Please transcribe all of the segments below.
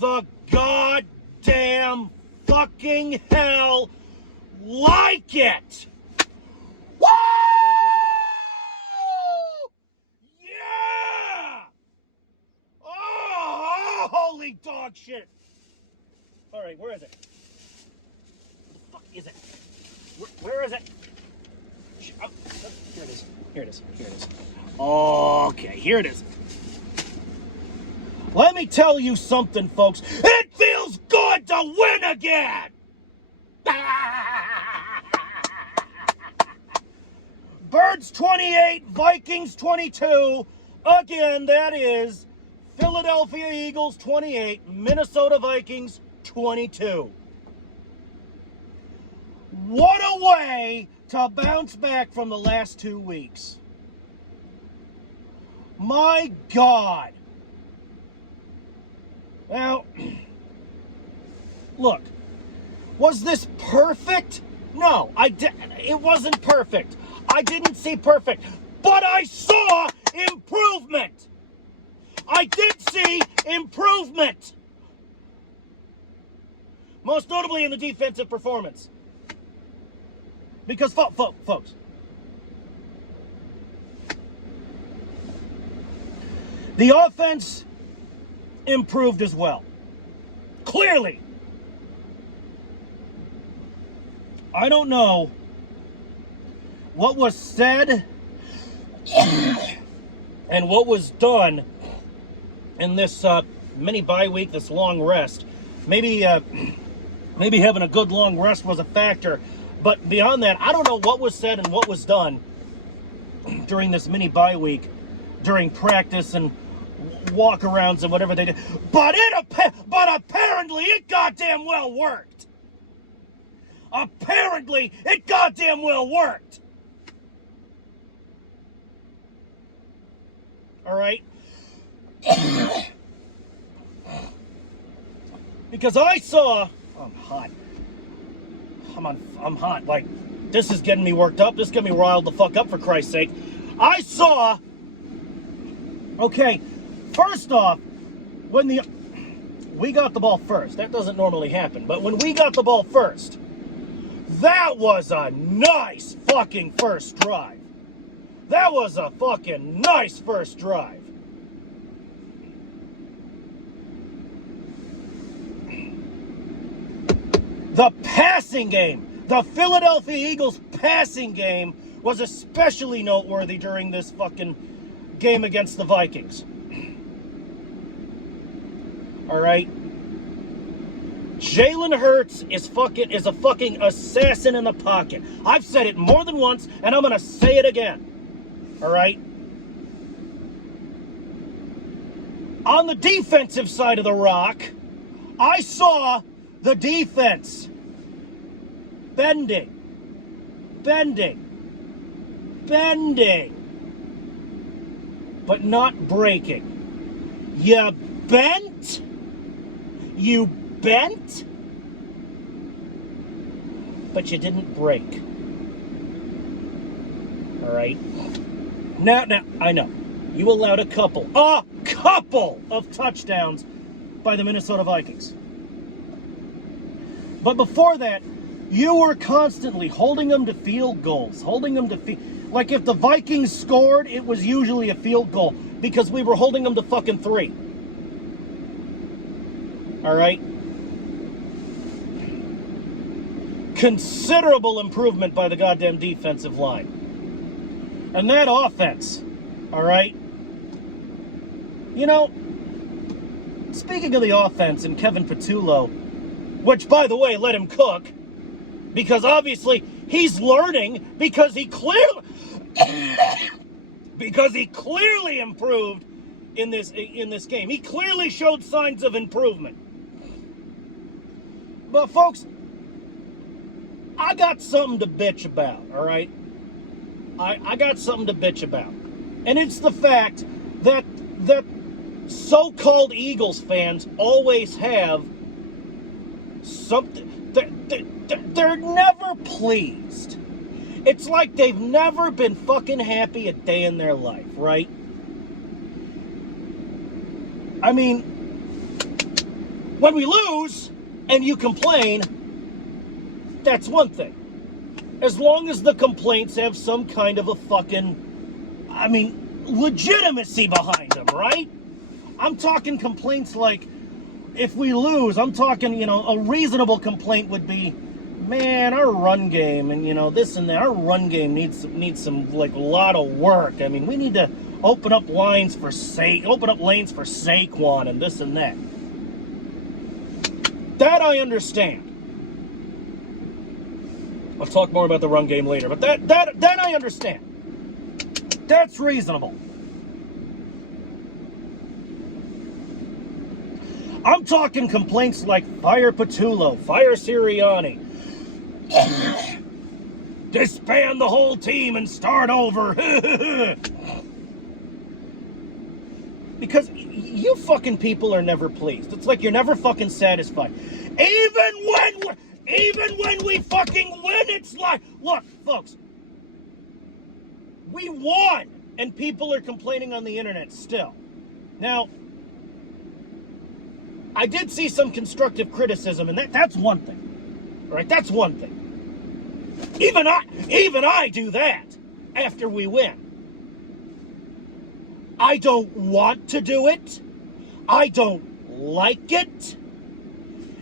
the goddamn fucking hell like it? Woo! Yeah! Oh, holy dog shit. All right, where is it? What the fuck is it? Where is it? Oh, here it is. Here it is. Here it is. Okay, here it is. Let me tell you something, folks. It feels good to win again! Birds 28, Vikings 22. Again, that is Philadelphia Eagles 28, Minnesota Vikings 22. What a way to bounce back from the last 2 weeks. My God. Now, look, was this perfect? No, it wasn't perfect. I didn't see perfect, but I saw improvement. I did see improvement. Most notably in the defensive performance. Because, folks, the offense improved as well. Clearly. I don't know what was said and what was done in this mini bye week, this long rest. Maybe having a good long rest was a factor. But beyond that, I don't know what was said and what was done during this mini bye week, during practice and walk-arounds and whatever they did. But apparently it goddamn well worked. Apparently it goddamn well worked. All right? Because I saw... I'm hot. I'm hot. Like, this is getting me worked up. This is getting me riled the fuck up, for Christ's sake. I saw... Okay, first off, when we got the ball first. That doesn't normally happen. But when we got the ball first, that was a nice fucking first drive. That was a fucking nice first drive. The passing game, the Philadelphia Eagles passing game was especially noteworthy during this fucking game against the Vikings. All right? Jalen Hurts is a fucking assassin in the pocket. I've said it more than once, and I'm going to say it again. All right? On the defensive side of the rock, I saw the defense bending, but not breaking. You bent, but you didn't break. All right? Now, I know. You allowed a couple of touchdowns by the Minnesota Vikings. But before that, you were constantly holding them to field goals, like if the Vikings scored, it was usually a field goal because we were holding them to fucking 3. All right? Considerable improvement by the goddamn defensive line. And that offense, all right? You know, speaking of the offense and Kevin Patullo, which, by the way, let him cook, because obviously he's learning because he clearly improved in this game. He clearly showed signs of improvement. But folks, I got something to bitch about, all right? I got something to bitch about. And it's the fact that so-called Eagles fans always have something. They're never pleased. It's like they've never been fucking happy a day in their life, right? I mean, When we lose and you complain, that's one thing. As long as the complaints have some kind of a fucking, legitimacy behind them, right? I'm talking complaints like, if we lose, I'm talking, a reasonable complaint would be, man, our run game and, this and that, our run game needs some, a lot of work. We need to open up lanes for Saquon and this and that. That I understand. I'll talk more about the run game later, but that I understand. That's reasonable. I'm talking complaints like fire Patullo, fire Sirianni, disband the whole team and start over. Because you fucking people are never pleased. It's like you're never fucking satisfied. Even when we fucking win, it's like, look, folks, we won, and people are complaining on the internet still. Now, I did see some constructive criticism, and that's one thing. All right, that's one thing. Even I do that after we win. I don't want to do it. I don't like it.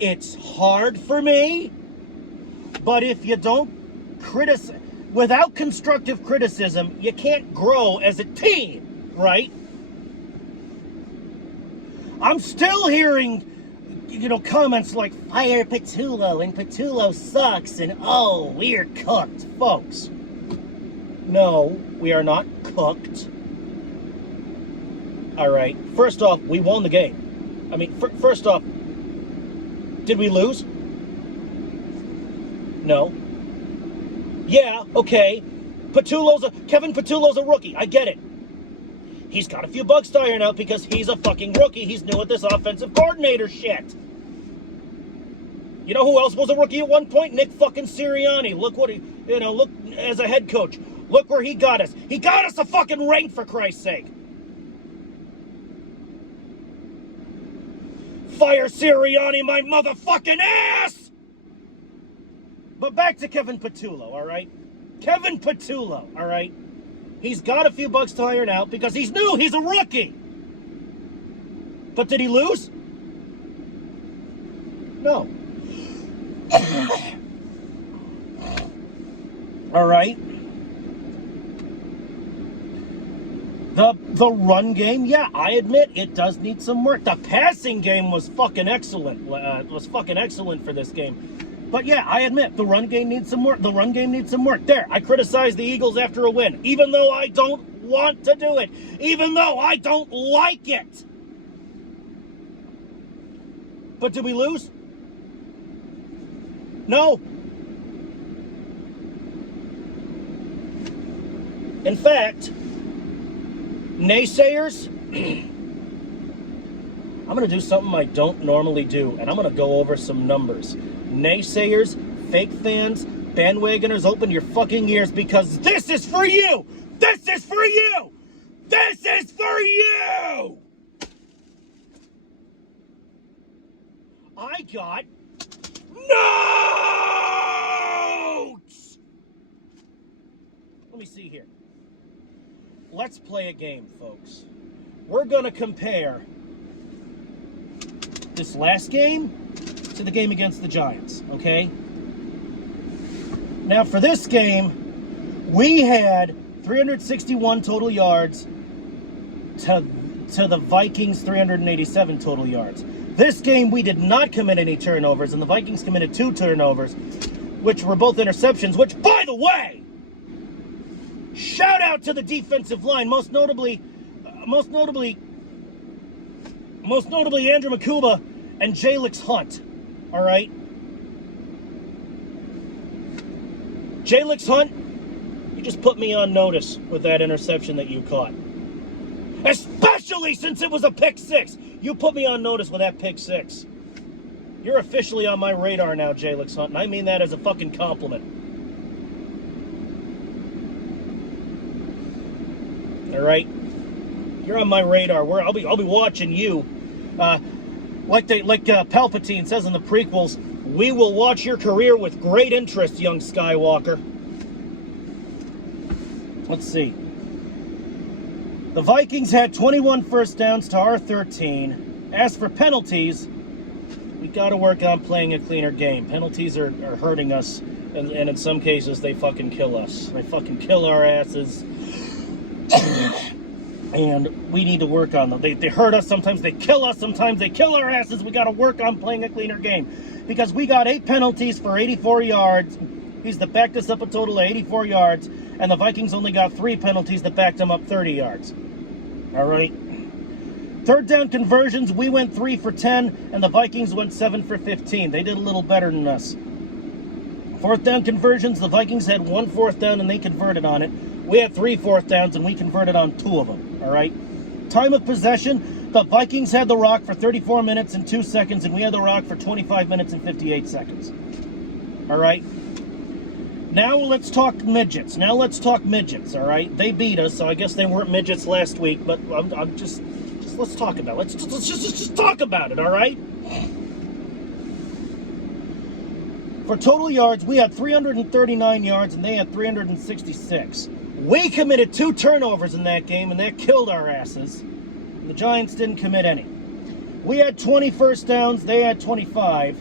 It's hard for me. But if you don't criticize, without constructive criticism, you can't grow as a team, right? I'm still hearing, comments like, fire Patullo, and Patullo sucks, and oh, we're cooked. Folks, no, we are not cooked. All right, first off, we won the game. First off, did we lose? No. Yeah, okay. Kevin Patullo's a rookie. I get it. He's got a few bugs to iron out because he's a fucking rookie. He's new at this offensive coordinator shit. You know who else was a rookie at one point? Nick fucking Sirianni. Look look as a head coach. Look where he got us. He got us a fucking ring, for Christ's sake. Fire Sirianni, my motherfucking ass! But back to Kevin Patullo, all right? Kevin Patullo, all right? He's got a few bugs to iron out because he's new. He's a rookie. But did he lose? No. All right. The run game, yeah, I admit it does need some work. The passing game was fucking excellent. For this game. But yeah, I admit the run game needs some work. There, I criticized the Eagles after a win, even though I don't want to do it, even though I don't like it. But did we lose? No. In fact, naysayers, I'm going to do something I don't normally do, and I'm going to go over some numbers. Naysayers, fake fans, bandwagoners, open your fucking ears because this is for you! This is for you! This is for you! I got notes! Let me see here. Let's play a game, folks. We're going to compare this last game to the game against the Giants, okay? Now, for this game, we had 361 total yards to the Vikings' 387 total yards. This game, we did not commit any turnovers, and the Vikings committed 2 turnovers, which were both interceptions, which, by the way, shout out to the defensive line, most notably Andrew Makuba and Jalix Hunt. All right? Jalix Hunt, you just put me on notice with that interception that you caught. Especially since it was a pick six. You put me on notice with that pick six. You're officially on my radar now, Jalix Hunt, and I mean that as a fucking compliment. All right? You're on my radar. I'll be watching you. like Palpatine says in the prequels, we will watch your career with great interest, young Skywalker. Let's see. The Vikings had 21 first downs to our 13. As for penalties, we got to work on playing a cleaner game. Penalties are hurting us, and in some cases, they fucking kill us. They fucking kill our asses. And we need to work on them. They hurt us, sometimes they kill us, sometimes they kill our asses. We got to work on playing a cleaner game. Because we got 8 penalties for 84 yards. He's that backed us up a total of 84 yards. And the Vikings only got 3 penalties that backed them up 30 yards. All right. Third down conversions, we went 3 for 10, and the Vikings went 7 for 15. They did a little better than us. Fourth down conversions, the Vikings had 1 fourth down, and they converted on it. We had 3 fourth downs, and we converted on 2 of them. All right. Time of possession, the Vikings had the rock for 34 minutes and 2 seconds, and we had the rock for 25 minutes and 58 seconds. All right. Now let's talk midgets. All right. They beat us, so I guess they weren't midgets last week, but I'm just let's talk about it. Let's just talk about it, all right? For total yards, we had 339 yards, and they had 366. We committed 2 turnovers in that game, and that killed our asses. The Giants didn't commit any. We had 20 first downs. They had 25.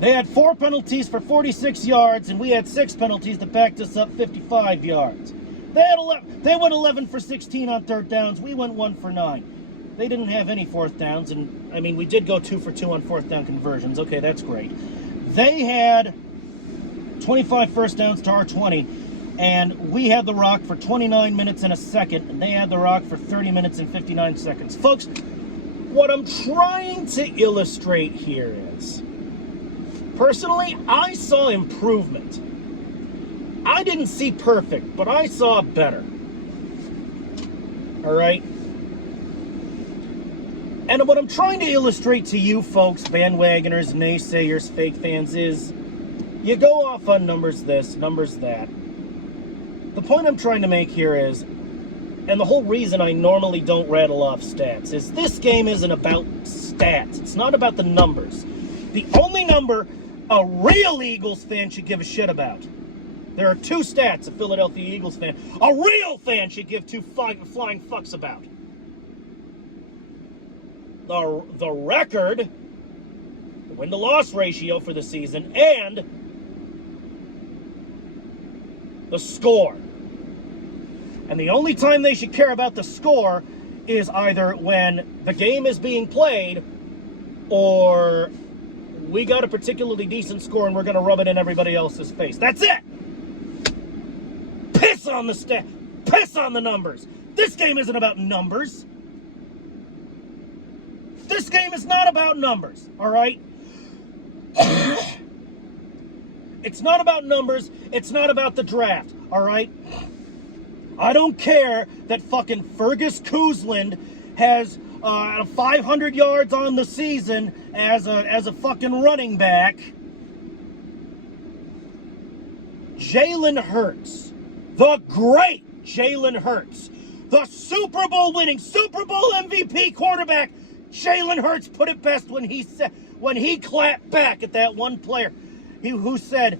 They had 4 penalties for 46 yards, and we had 6 penalties that backed us up 55 yards. They went 11 for 16 on third downs. We went 1 for 9. They didn't have any fourth downs, and I mean, we did go 2 for 2 on fourth down conversions. Okay, that's great. They had 25 first downs to our 20, and we had the rock for 29 minutes and a second, and they had the rock for 30 minutes and 59 seconds. Folks, what I'm trying to illustrate here is, personally, I saw improvement. I didn't see perfect, but I saw better. All right? And what I'm trying to illustrate to you folks, bandwagoners, naysayers, fake fans, is you go off on numbers this, numbers that. The point I'm trying to make here is, and the whole reason I normally don't rattle off stats, is this game isn't about stats. It's not about the numbers. The only number a real Eagles fan should give a shit about. There are 2 stats a Philadelphia Eagles fan, a real fan, should give 2 flying fucks about. The record, the win-to-loss ratio for the season, and the score. And the only time they should care about the score is either when the game is being played, or we got a particularly decent score and we're going to rub it in everybody else's face. That's it! Piss on the stat. Piss on the numbers. This game isn't about numbers. This game is not about numbers, all right? It's not about numbers. It's not about the draft, all right? I don't care that fucking Fergus Kuzland has 500 yards on the season as a fucking running back. Jalen Hurts, the great Jalen Hurts, the Super Bowl winning, Super Bowl MVP quarterback, Jalen Hurts put it best when he clapped back at that one player who said,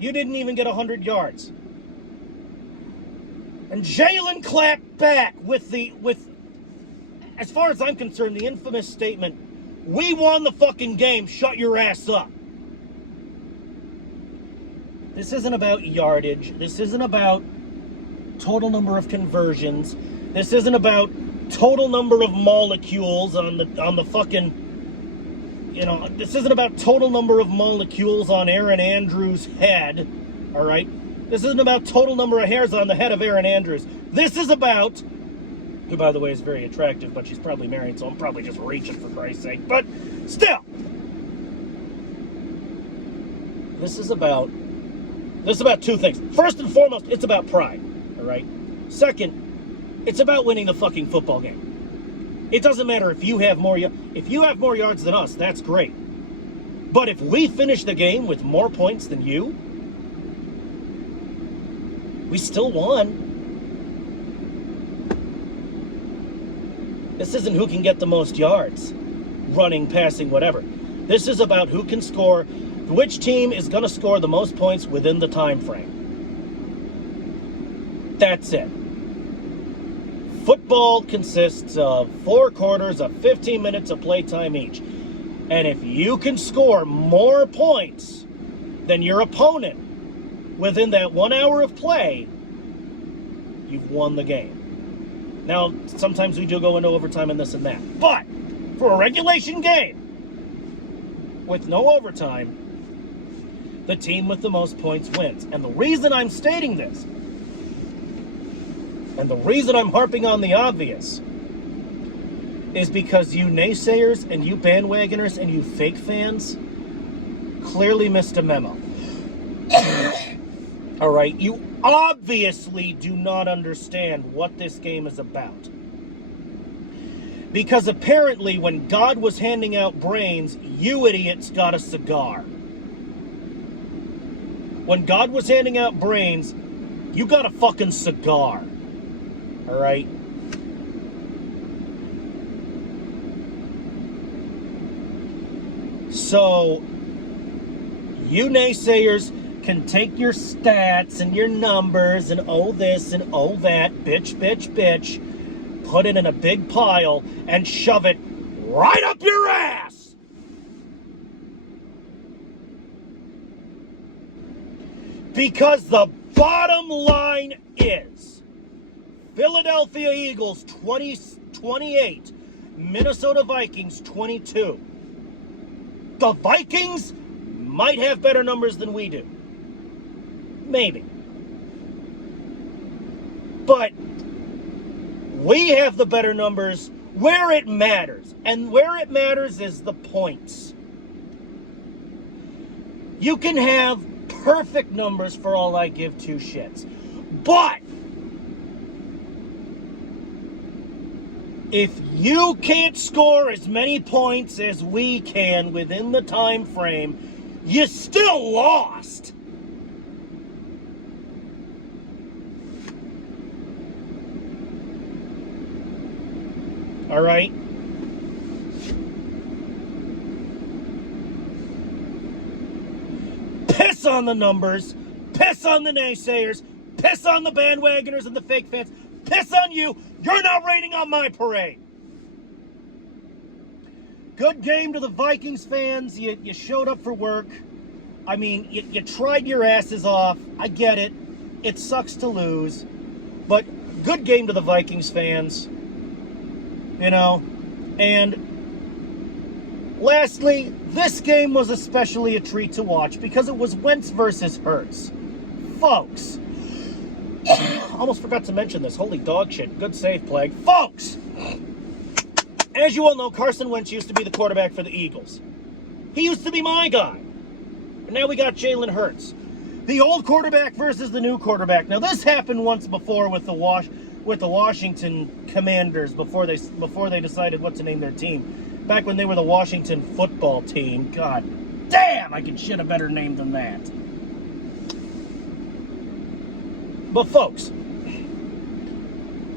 "You didn't even get 100 yards." And Jalen clapped back with, as far as I'm concerned, the infamous statement, "We won the fucking game, shut your ass up." This isn't about yardage. This isn't about total number of conversions. This isn't about total number of molecules on the fucking, this isn't about total number of molecules on Aaron Andrews' head, all right? This isn't about total number of hairs on the head of Aaron Andrews. This is about, who, by the way, is very attractive, but she's probably married, so I'm probably just reaching, for Christ's sake. But still, this is about 2 things. First and foremost, it's about pride, all right? Second, it's about winning the fucking football game. It doesn't matter if you have more yards than us, that's great. But if we finish the game with more points than you, we still won. This isn't who can get the most yards, running, passing, whatever. This is about who can score, which team is going to score the most points within the time frame. That's it. Football consists of 4 quarters of 15 minutes of playtime each. And if you can score more points than your opponent within that 1 hour of play, you've won the game. Now, sometimes we do go into overtime and this and that. But for a regulation game with no overtime, the team with the most points wins. And the reason I'm stating this, and the reason I'm harping on the obvious, is because you naysayers and you bandwagoners and you fake fans clearly missed a memo. All right, you obviously do not understand what this game is about. Because apparently when God was handing out brains, you idiots got a cigar. When God was handing out brains, you got a fucking cigar. All right? So, you naysayers can take your stats and your numbers and oh this and oh that, bitch, put it in a big pile and shove it right up your ass. Because the bottom line is Philadelphia Eagles 28, Minnesota Vikings 22. The Vikings might have better numbers than we do. Maybe. But we have the better numbers where it matters. And where it matters is the points. You can have perfect numbers for all I give two shits. But if you can't score as many points as we can within the time frame, you still lost. All right? Piss on the numbers, piss on the naysayers, piss on the bandwagoners and the fake fans, piss on you. You're not raining on my parade. Good game to the Vikings fans. You showed up for work. I mean, you tried your asses off. I get it. It sucks to lose. But good game to the Vikings fans. You know, and lastly, this game was especially a treat to watch because it was Wentz versus Hurts. Folks, almost forgot to mention this. Holy dog shit. Good save, Plague. Folks, as you all know, Carson Wentz used to be the quarterback for the Eagles. He used to be my guy. And now we got Jalen Hurts. The old quarterback versus the new quarterback. Now, this happened once before with the Washington Commanders before they decided what to name their team. Back when they were the Washington football team. God damn, I could shit a better name than that. But folks,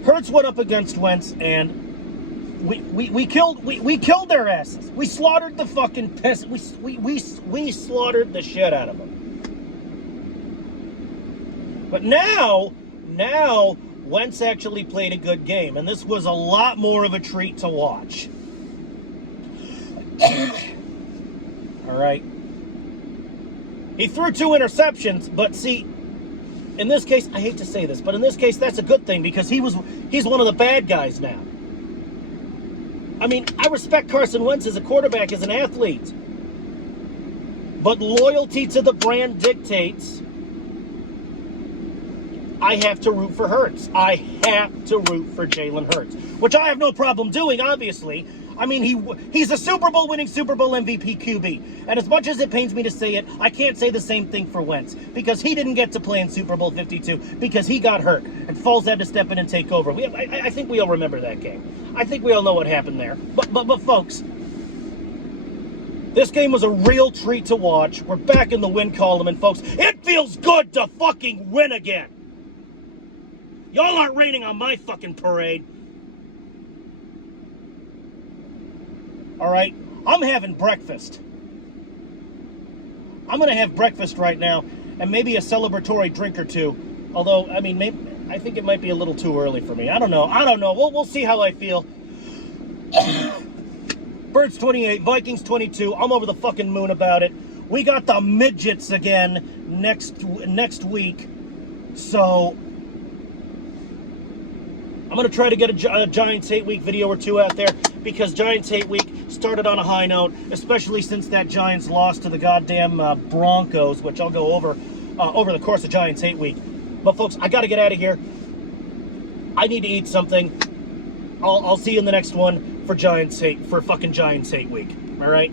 Hurts went up against Wentz and we killed their asses. We slaughtered the fucking piss. We slaughtered the shit out of them. But now Wentz actually played a good game, and this was a lot more of a treat to watch. All right. He threw 2 interceptions, but see, in this case, I hate to say this, but in this case, that's a good thing because he's one of the bad guys now. I mean, I respect Carson Wentz as a quarterback, as an athlete, but loyalty to the brand dictates I have to root for Hurts. I have to root for Jalen Hurts, which I have no problem doing, obviously. I mean, he's a Super Bowl winning Super Bowl MVP QB. And as much as it pains me to say it, I can't say the same thing for Wentz because he didn't get to play in Super Bowl 52 because he got hurt and Foles had to step in and take over. I think we all remember that game. I think we all know what happened there. But folks, this game was a real treat to watch. We're back in the win column, and folks, it feels good to fucking win again. Y'all aren't raining on my fucking parade. All right? I'm having breakfast. I'm going to have breakfast right now and maybe a celebratory drink or two. Although, I mean, maybe, I think it might be a little too early for me. I don't know. We'll see how I feel. Birds 28, Vikings 22. I'm over the fucking moon about it. We got the midgets again next week. So I'm going to try to get a Giants Hate Week video or two out there, because Giants Hate Week started on a high note, especially since that Giants lost to the goddamn Broncos, which I'll go over the course of Giants Hate Week. But folks, I got to get out of here. I need to eat something. I'll see you in the next one for fucking Giants Hate Week. All right?